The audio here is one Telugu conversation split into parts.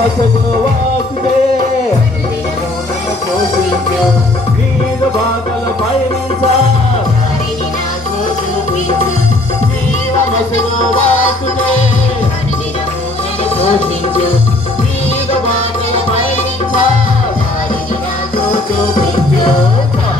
మసగును వాకుతే పోషించు నీదు బాధలు పయనించా జీవ మసగును వాకుతే పోషించు నీదు బాధలు పయనించా చూపించు కృపా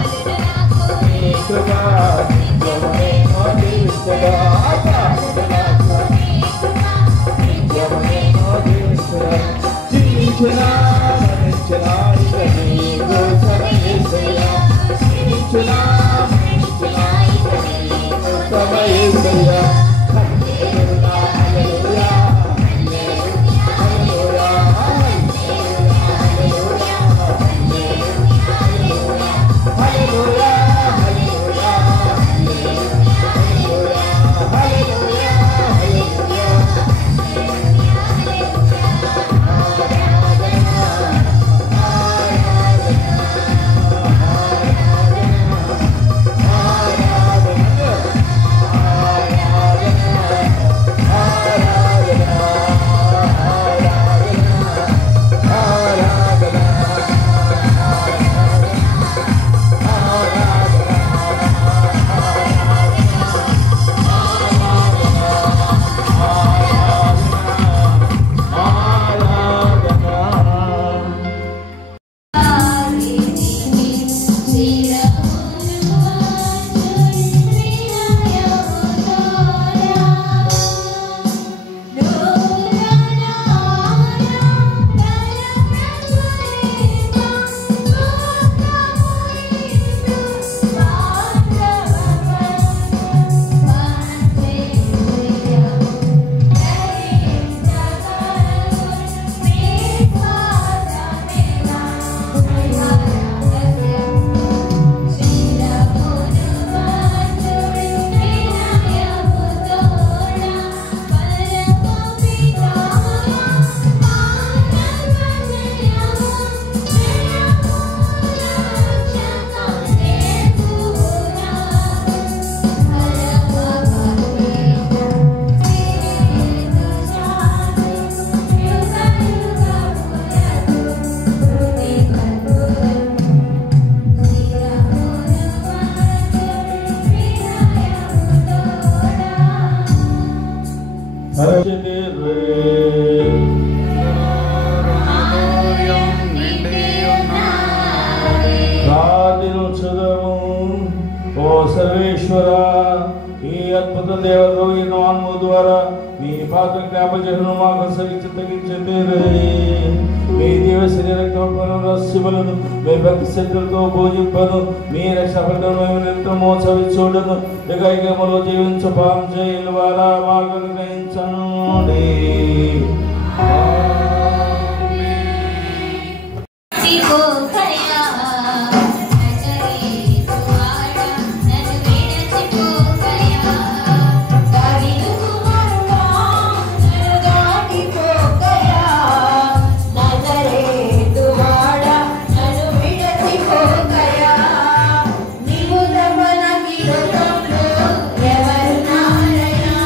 జీవించు పాపం చేయలు వారా మార్గం గ్రహించండి. ఎవరు నారయా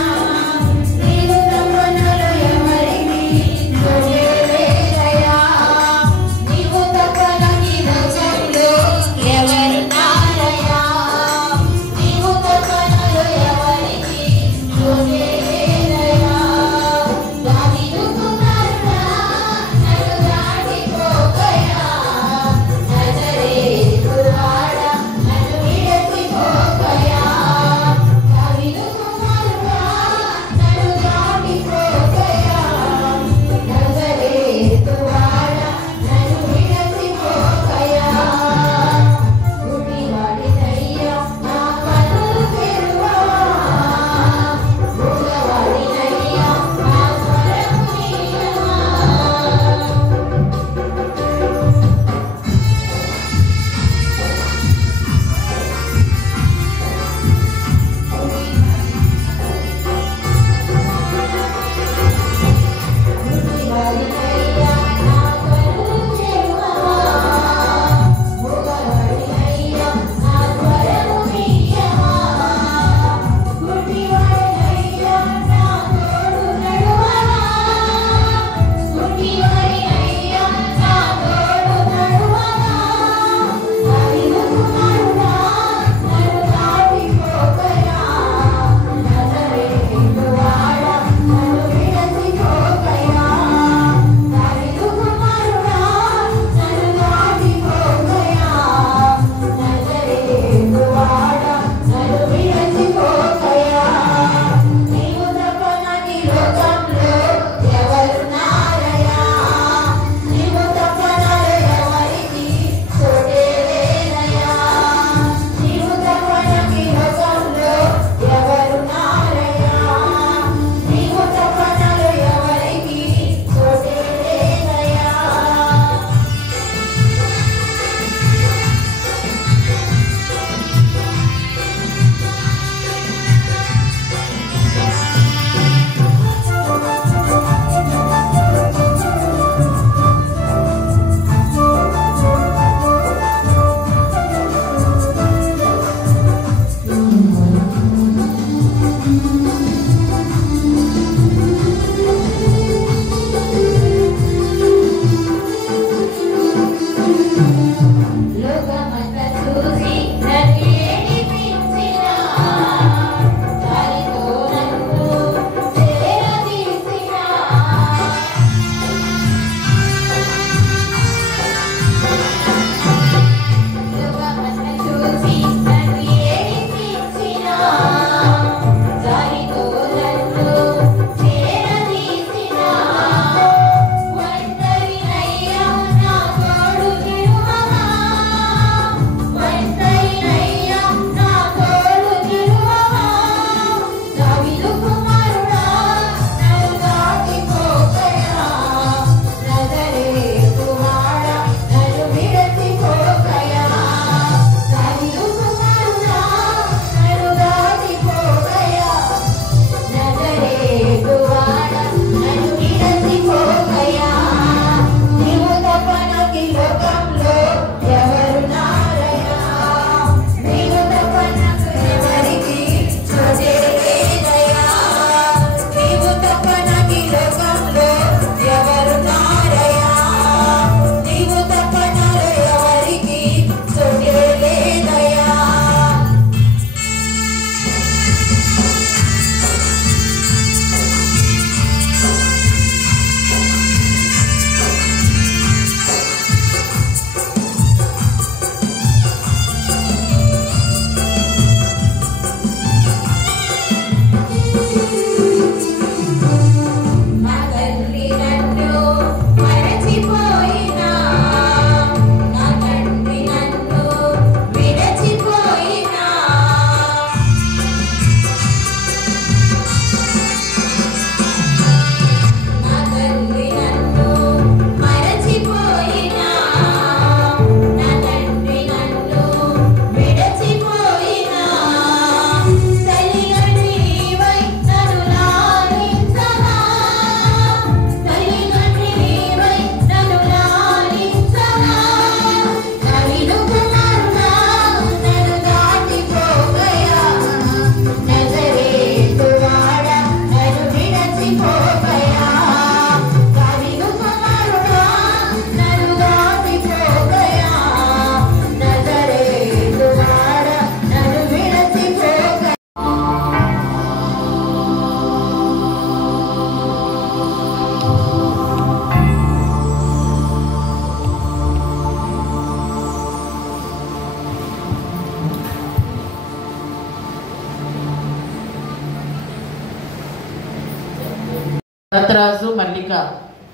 భరతరాజు, మల్లిక,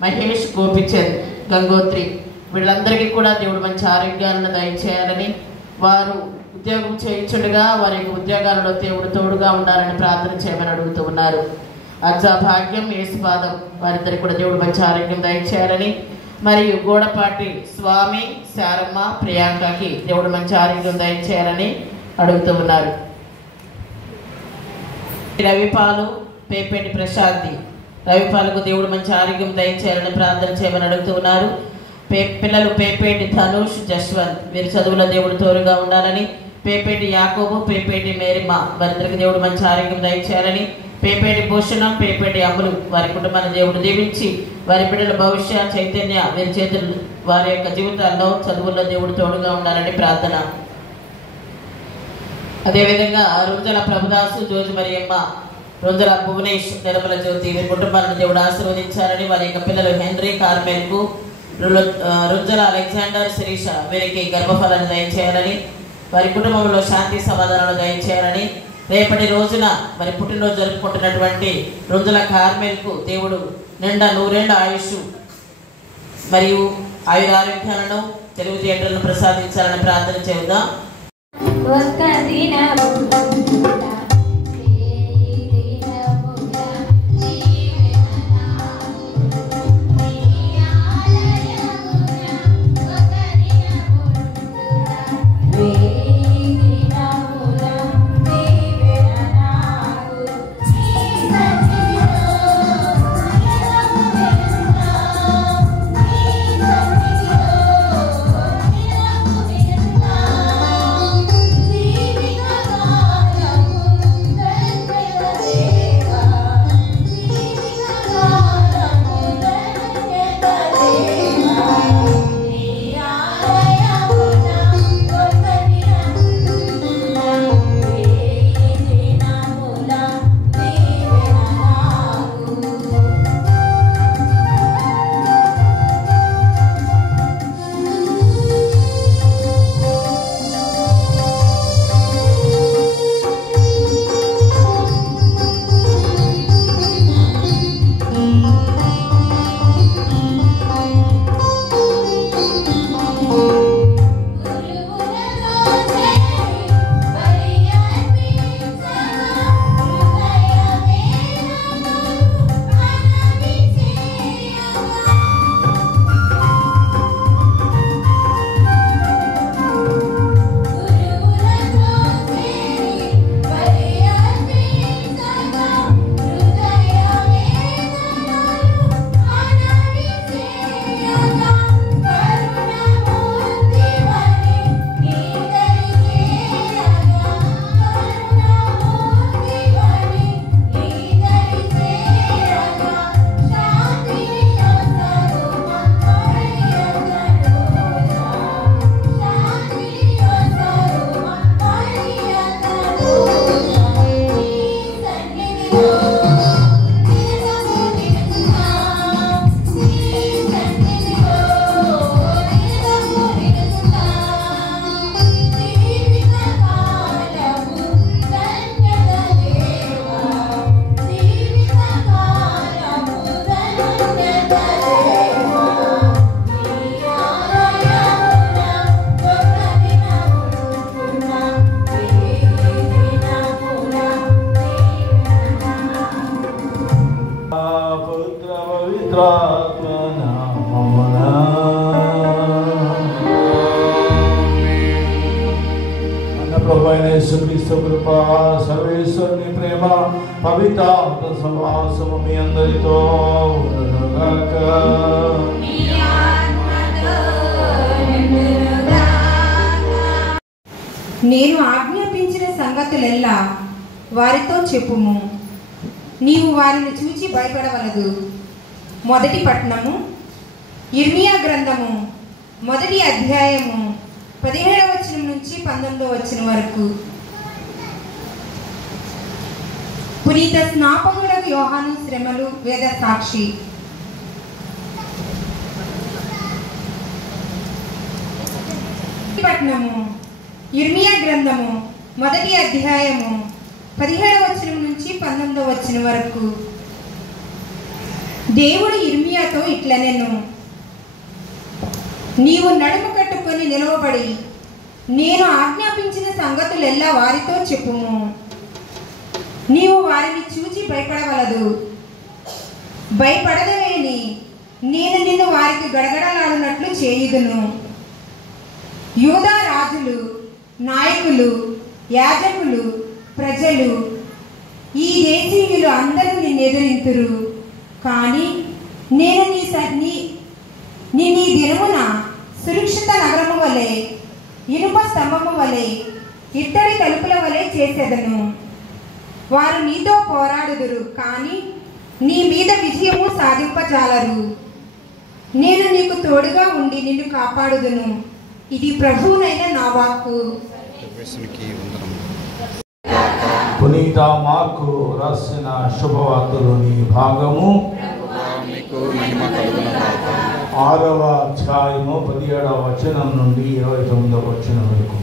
మహేష్, గోపిచంద్, గంగోత్రి వీళ్ళందరికీ కూడా దేవుడు మంచి ఆరోగ్యాలను దయచేయాలని, వారు ఉద్యోగం చేయించుండగా వారి యొక్క ఉద్యోగాలలో దేవుడు తోడుగా ఉండాలని ప్రార్థన చేయమని అడుగుతూ ఉన్నారు. అజ్జా భాగ్యం, యేసుపాదం వారిద్దరికి కూడా దేవుడు మంచి ఆరోగ్యం దయచేయాలని, మరియు గోడపాటి స్వామి, శారమ్మ, ప్రియాంకకి దేవుడు మంచి ఆరోగ్యం దయచేయాలని అడుగుతూ ఉన్నారు. రవిపాలు, పేపేటి ప్రశాంతి రవిపాలకు దేవుడు మంచి ఆరోగ్యం దయచేయాలని ప్రార్థన చేయమని అడుగుతూ ఉన్నారు. పిల్లలు పేపేటి ధనుష్, జశ్వంత్ వీరి చదువుల దేవుడు తోడుగా ఉండాలని, పేపేటి యాకోబు, పేపేటి మేరిమ వారిద్దరికి దేవుడు మంచి ఆరోగ్యం దయచేయాలని, పేపేటి భూషణం, పేపేటి అమ్ములు వారి కుటుంబాన్ని దేవుడు దీవించి వారి బిడ్డల భవిష్య చైతన్య వీరి చేతులు వారి యొక్క జీవితాల్లో చదువుల్లో దేవుడు తోడుగా ఉండాలని ప్రార్థన. అదేవిధంగా రుంజల ప్రభుదాసు, జోజు మరియమ్మ, రుంజల భువనేష్, నిర్మల జ్యోతి వీరి కుటుంబాలను దేవుడు ఆశీర్వదించాలని, వారి యొక్క పిల్లలు హెన్రీ, కార్మెల్కు, రుంజల అలెగ్జాండర్, శిరీష వీరికి గర్భఫలాన్ని దయచేయాలని, వారి కుటుంబంలో శాంతి సమాధానాలు దయచేయాలని, రేపటి రోజున మరి పుట్టినరోజు జరుపుకుంటున్నటువంటి రుంజల కార్మెల్కు దేవుడు నిండా 100 ఏళ్ల ఆయుష్ మరియు ఆయురారోగ్యాలను, తెలివితేటలను ప్రసాదించాలని ప్రార్థన చేద్దాం. సర్వేశ్వరుని ప్రేమ, పవిత్ర సహవాసము మీ అందరితో ఉండుగాక. నేను ఆజ్ఞాపించిన సంగతులెల్లా వారితో చెప్పుము. నీవు వారిని చూచి భయపడవలదు. మొదటి పట్టణము ఇర్మియా గ్రంథము 1వ అధ్యాయము 17వ వచనం నుంచి 19వ వచనం వరకు. పునీత స్నాపకుడకు యోహాను శ్రమలు వేద సాక్షి. పట్టణము ఇర్మియా గ్రంథము 1వ అధ్యాయము 17వ వచనం నుంచి 19వ వచనం వరకు. దేవుడు ఇర్మియాతో ఇట్లనెను, నీవు నడుము కట్టుకొని నిలవబడి నేను ఆజ్ఞాపించిన సంగతులెల్లా వారితో చెప్పుము. నీవు వారిని చూచి భయపడవలదు. భయపడదవేని నేను నిన్ను వారికి గడగడలాడినట్లు చేయుదును. యూదా రాజులు, నాయకులు, యాజకులు, ప్రజలు, ఈ దేశీయులు అందరూ నిన్నెదిరింతురు. కానీ నేను నీ దినమున సురక్షిత నగరము వలె, ఇనుప స్తంభము వలె, ఇత్తడి తలుపుల వలె చేసేదను. వారు నీతో పోరాడుదురు, కానీ నీ మీద విజయము సాధింపజాలరు. నేను నీకు తోడుగా ఉండి నిన్ను కాపాడుదును. ఇది ప్రభువునైన నా వాక్కు. పునీత మార్కు రాసిన శుభవార్తలోని భాగము 6వ అధ్యాయము 17వ వచనం నుండి 29వ వచనం వరకు.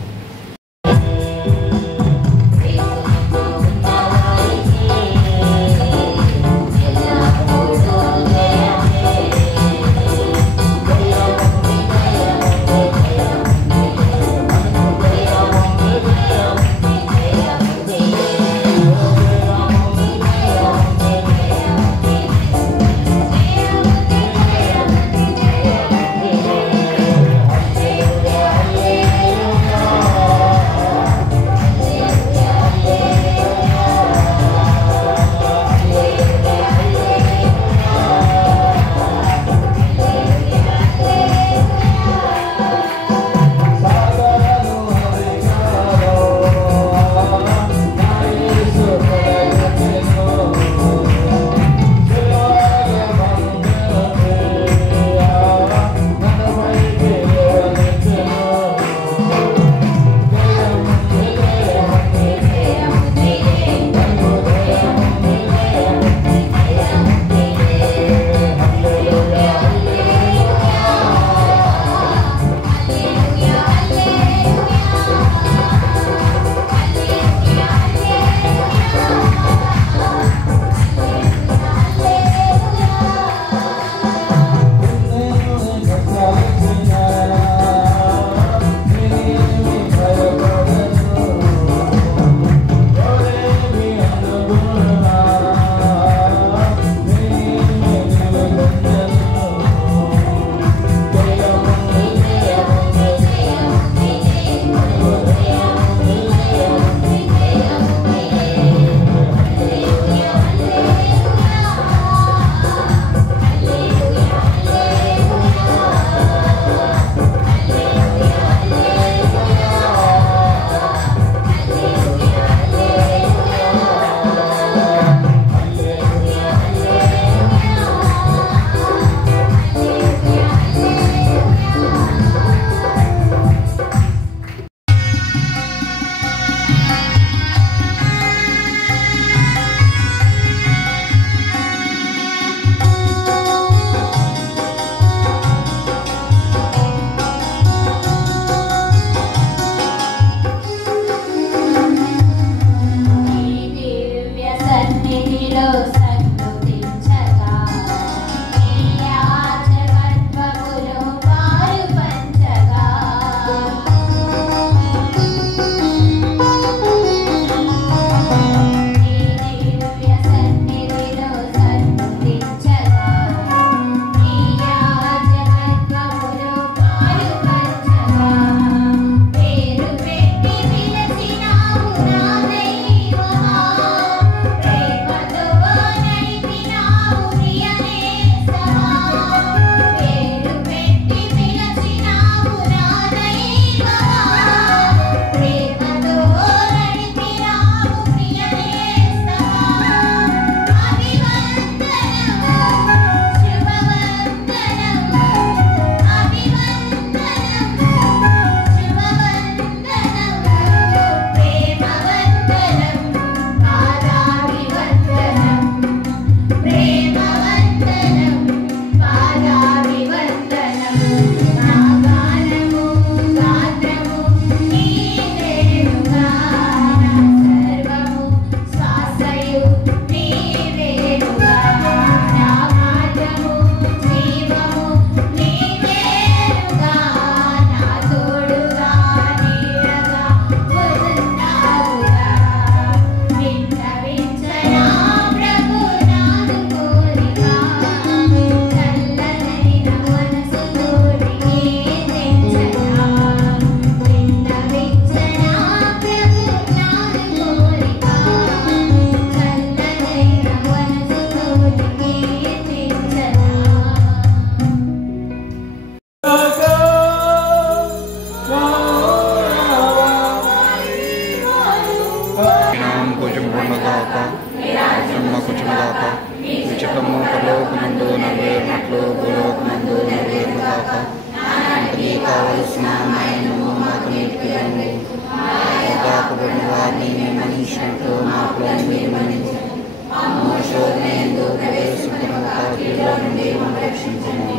తాకబడిన వారిని మేము మన్నించినట్లు మా అప్పులను మీరు మన్నించండి. మా శోధన యందు ప్రవేశించకుండా కీడులో నుండి మమ్మల్ని రక్షించండి.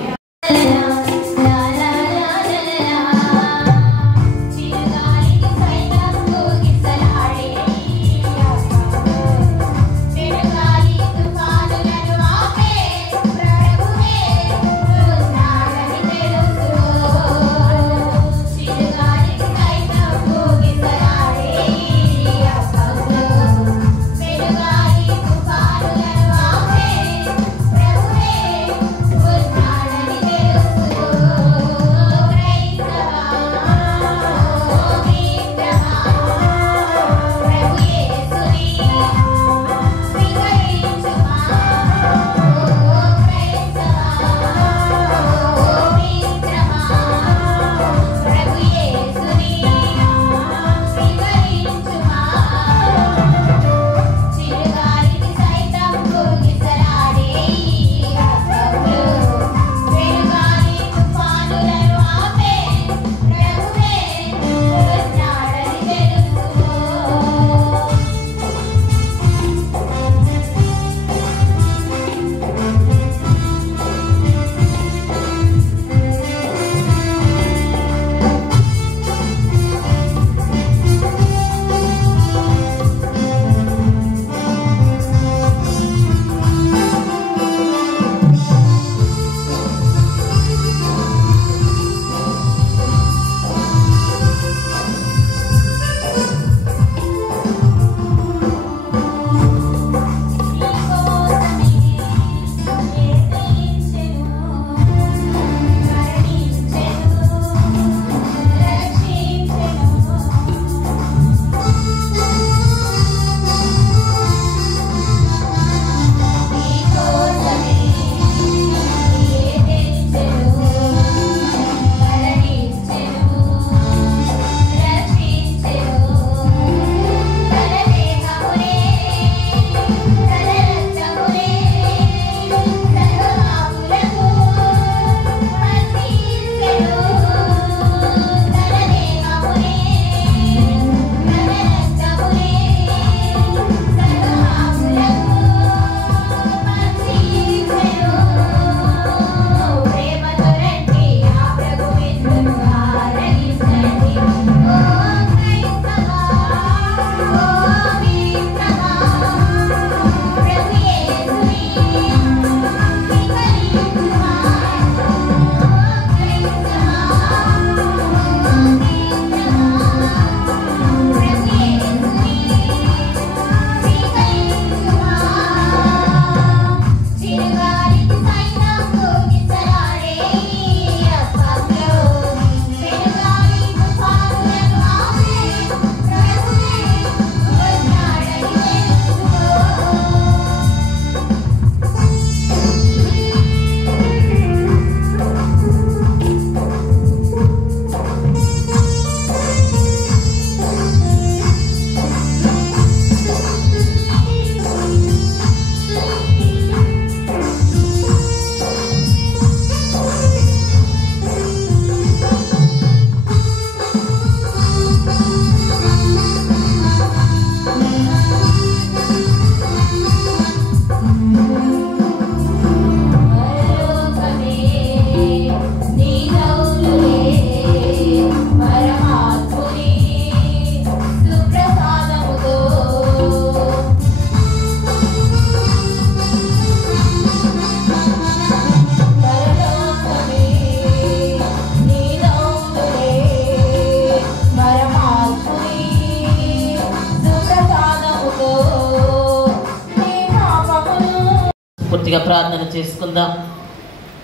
పూర్తిగా ప్రార్థన చేసుకుందాం.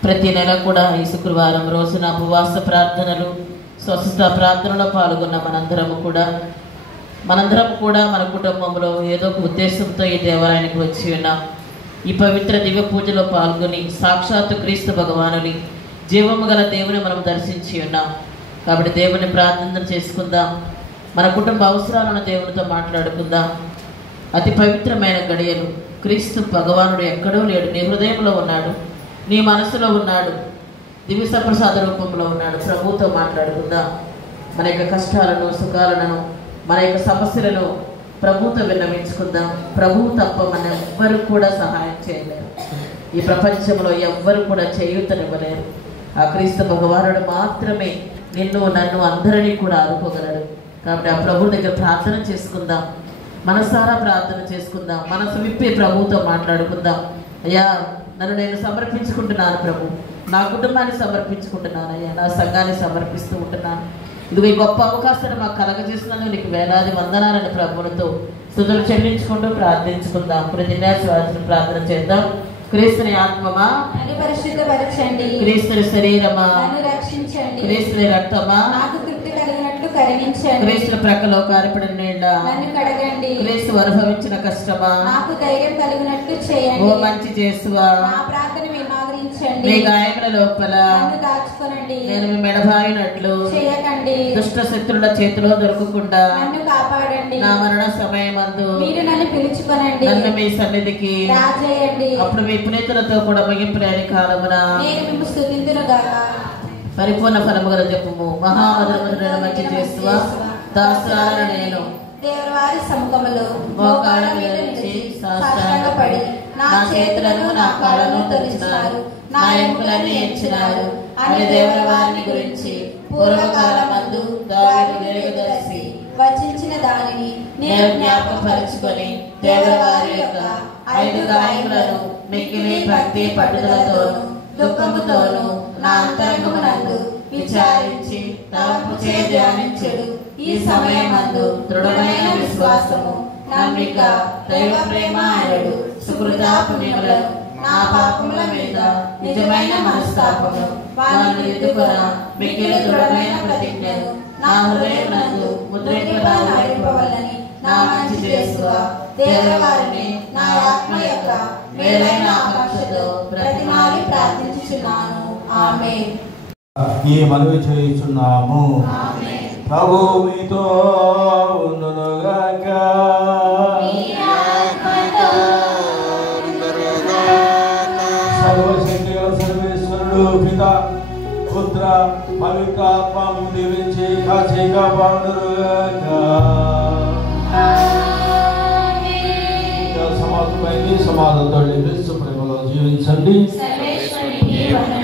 ప్రతి నెల కూడా ఈ శుక్రవారం రోజున ఉపవాస ప్రార్థనలు, స్వస్థత ప్రార్థనలో పాల్గొన్న మనందరము కూడా మన కుటుంబంలో ఏదో ఒక ఉద్దేశంతో ఈ దేవాలయానికి వచ్చి ఉన్నాం. ఈ పవిత్ర దివ్య పూజలో పాల్గొని సాక్షాత్తు క్రీస్తు భగవానుని జీవము గల దేవుని మనం దర్శించి ఉన్నాం. కాబట్టి దేవుని ప్రార్థన చేసుకుందాం. మన కుటుంబ అవసరాలను దేవునితో మాట్లాడుకుందాం. అతి పవిత్రమైన గడియలు. క్రీస్తు భగవానుడు ఎక్కడో లేడు, నీ హృదయంలో ఉన్నాడు, నీ మనసులో ఉన్నాడు, దివ్య ప్రసాద రూపంలో ఉన్నాడు. ప్రభువుతో మాట్లాడుకుందాం. మన యొక్క కష్టాలను సుఖాలను మన యొక్క సమస్యలను ప్రభువుతో విన్నవించుకుందాం. ప్రభువు తప్ప మన ఎవ్వరు కూడా సహాయం చేయలేరు. ఈ ప్రపంచంలో ఎవ్వరు కూడా చేయూతనివ్వలేరు. ఆ క్రీస్తు భగవానుడు మాత్రమే నిన్ను నన్ను అందరినీ కూడా ఆదుకోగలడు. కాబట్టి ఆ ప్రభు దగ్గర ప్రార్థన చేసుకుందాం, మనసారా ప్రార్థన చేసుకుందాం, మనసు విప్పి ప్రభువుతో మాట్లాడుకుందాం. అయ్యా, నన్ను నేను సమర్పించుకుంటున్నాను ప్రభు, నా కుటుంబాన్ని సమర్పించుకుంటున్నాను అయ్యా, నా సంఘాన్ని సమర్పిస్తూ ఉంటున్నాను. ఇదిగో ఈ గొప్ప అవకాశాన్ని మాకు కలగజేసినందుకు నీకు వేలాది వందనాలను ప్రభువులతో స్తుతులు చెల్లించుకుంటూ ప్రార్థించుకుందాం. ప్రతిజ్ఞాశ్వాసన ప్రార్థన చేద్దాం. క్రీస్తుని ఆత్మమా నన్ను పరిశుద్ధపరచండి, క్రీస్తుని శరీరమా నన్ను రక్షించండి, క్రీస్తుని రక్తమా నాకు తృప్తి కలిగినట్లు కరిగించండి, క్రీస్తు ప్రక్కలో కార్పడిన నీళ్ళ నన్ను కడగండి, క్రీస్తు అనుభవించిన కష్టమా నాకు ధైర్యం కలిగినట్లు చేయండి, ఓ మంచి చేసువా నా ప్రార్థన మీరు ఆదరించండి, మీ గాయముల లోపల నన్ను దాచుకొనండి, నేను మీ మెడబాయినట్లు చేయకండి, దుష్ట శత్రుల చేతిలో దొరకకుండా నన్ను కాపాడండి, నా మరణ సమయమందు మీరు నన్ను పిలుచుకొనండి, నన్ను మీ సన్నిధికి రాజేయండి, అప్పుడు మీ పునీతులతో కూడా ముగింపు లేని కాలమున నేను మిమ్ము స్తుతింతునుగాక. పరిపూర్ణ ఫలము గల చెప్పుము. మహామధురమున మంచి చేస్తువా దాసురాలను నేను దేవవారి సముఖములో మోకాళ్ళ మీద నుంచి సాష్టాంగపడి నా చేతులను నా కాళ్ళను తెరిచినారు, నా ఎముకలన్నీ ఎంచినారు అని దేవుని వారిని గురించి పూర్వకాలమందు దావీదు దీర్ఘదర్శి వచించిన దానిని నేను జ్ఞాపకపరుచుకొని దేవుని వారి యొక్క 5 గాయములను మిక్కిలి భక్తి పట్టుదలతోను దుఃఖముతోను నా అంతరంగమునందు విచారించి తలంపు చే ధ్యానించెడు. ఈ సమయమందు దృఢమైన విశ్వాసము, నమ్మిక, దైవ ప్రేమ ఆయనడు సుకృతాపుణ్యములను నా పాపముల మీద నిజమైన మనస్తాపము వారిని ఎదుగున మిక్కిలి దృఢమైన ప్రతిజ్ఞను నా హృదయమునందు ముద్రింపవాలని నా మంచి చేసువా దేవవారిని నా ఆత్మ యొక్క మేలైన ఆకాంక్షతో ప్రతిమాలి ప్రార్థించుచున్నాను. ఆమేన్. ఈ మనవి చేయుచున్నాము. ప్రభు మీతో ఉండునుగాక. సర్వశక్తి గల సర్వేశ్వరుడు పిత పుత్ర పవిత్రాత్మ దీవించి కాచి కాపాడునుగాక. సమాధమైంది, సమాధంతో క్రీస్తు ప్రేమలో జీవించండి. సర్వేశ్వరునికి వందనాలు.